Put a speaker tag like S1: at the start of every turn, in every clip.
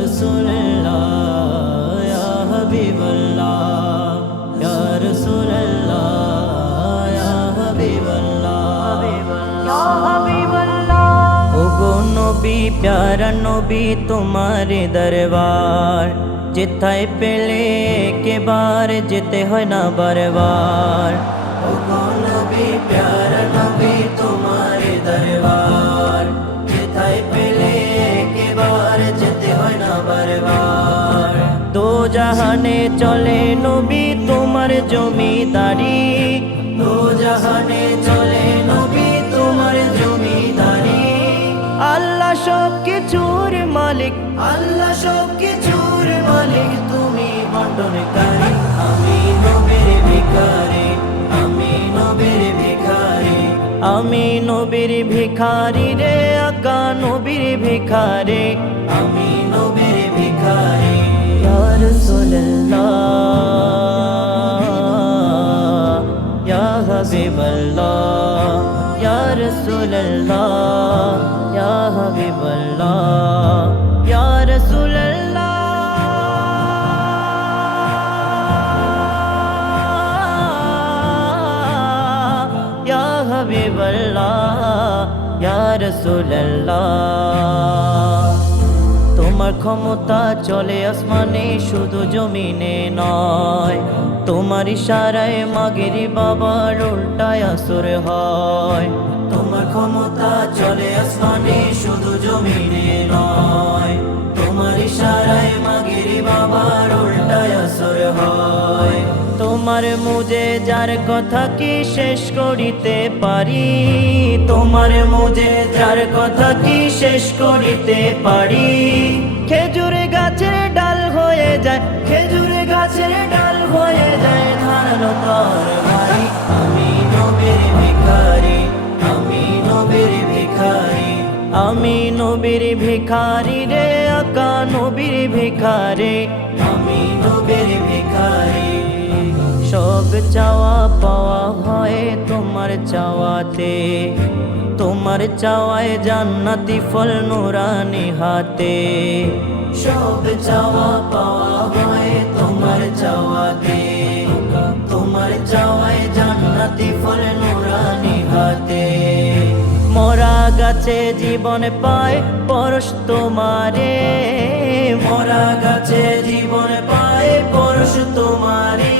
S1: রসুল্লাহ ইয়া হাবিবাল্লাহ ইয়া রসুল্লাহ ইয়া হাবিবাল্লাহ ইয়া
S2: হাবিবাল্লাহ
S1: ও গো নবী প্যারা নবী তোমার দরবার যেথায় পেলে একেবার যেতে হয় না বারবার
S2: ও গো নবী প্যারা নবী
S1: জাহানে চলে নবী তোমার জমিদারি
S2: দু জাহানে চলে নবী তোমার জমিদারি
S1: আল্লাহ সব কিছুর মালিক
S2: আল্লাহ সব কিছুর মালিক তুমি কারি আমি নবীর ভিখারি আমি নবীর ভিখারি
S1: আমি নবীর ভিখারি রে আকা নবীর ভিখারি আমি حبیب اللہ اللہ یا یا رسول حبیب اللہ یا رسول اللہ یا حبیب اللہ یا رسول اللہ তোমার ক্ষমতা চলে আসমানে শুধু জমিনে নয় তোমার ইশারায় মাগেরি বাবার উল্টায় আসরে হয়
S2: তোমার ক্ষমতা চলে আসমানে শুধু জমিনে নয় তোমার ইশারায় মাগেরি বাবার উল্টায় আসরে হয়
S1: তোমার মুজে যার কথা কি শেষ করিতে পারি
S2: তোমার মুজে যার কথা কি শেষ করিতে পারি
S1: খেজুর গাছের ডাল হয়ে যায়
S2: খেজুর গাছের ডাল হয়ে যায় ধারালো তরবারি আমি নবীর ভিখারি আমি নবীর ভিখারি
S1: আমি নবীর ভিখারি রে আকা নবীর ভিখারি
S2: আমি নবীর ভিখারি
S1: চাওয়া পাওয়া হয় তোমার চাওয়াতে তোমার চাওয়ায় জান্নাতি ফল নুরানি হাতে
S2: সব চাওয়া পাওয়া হয় তোমার চাওয়াতে তোমার চাওয়ায় জান্নাতি ফল নুরানি হাতে
S1: মরা গাছে জীবন পায় পরশ তোমারে
S2: মরা গাছে জীবন পায় পরশ তোমারে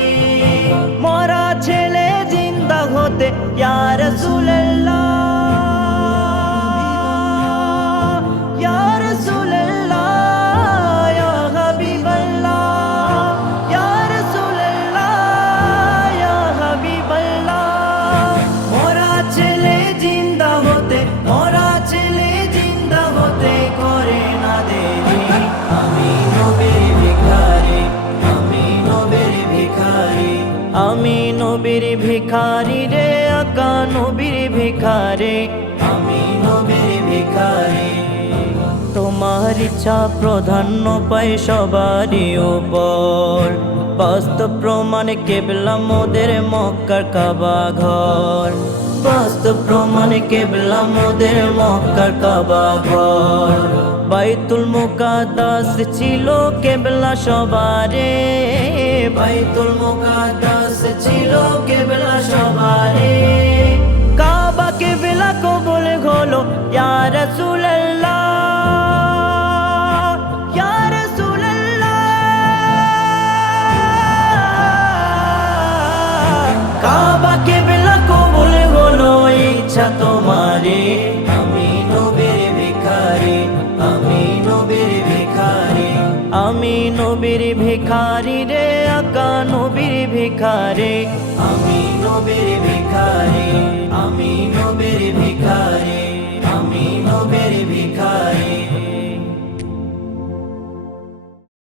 S1: یا رسول اللہ یا رسول اللہ یا حبیب اللہ یا رسول اللہ یا حبیب اللہ মোরা ছেলে জিন্দা হতে মোরা ছেলে নবীর ভিখারে
S2: আমি নবীর ভিখারে
S1: তোমার ইচ্ছা প্রাধান্য পাই সবারই উপর বাস্তব প্রমাণ কেবলা মোদের মক্কার কাবা ঘর
S2: বাস্তব প্রমাণ কেবলা মোদের মক্কার কাবা ঘর
S1: বাইতুল মুকাদ্দাস ছিল কেবলা সবারে
S2: বাইতুল মুকাদ্দাস ছিল কেবলা সবারে
S1: বলো ইয়ার সুল্লা
S2: ইচ্ছা আমি নবীর ভিখারি
S1: আমি নবীর ভিখারি রে আকা নবীর ভিখারি
S2: আমি নবীর ভিখারি আমি নবীর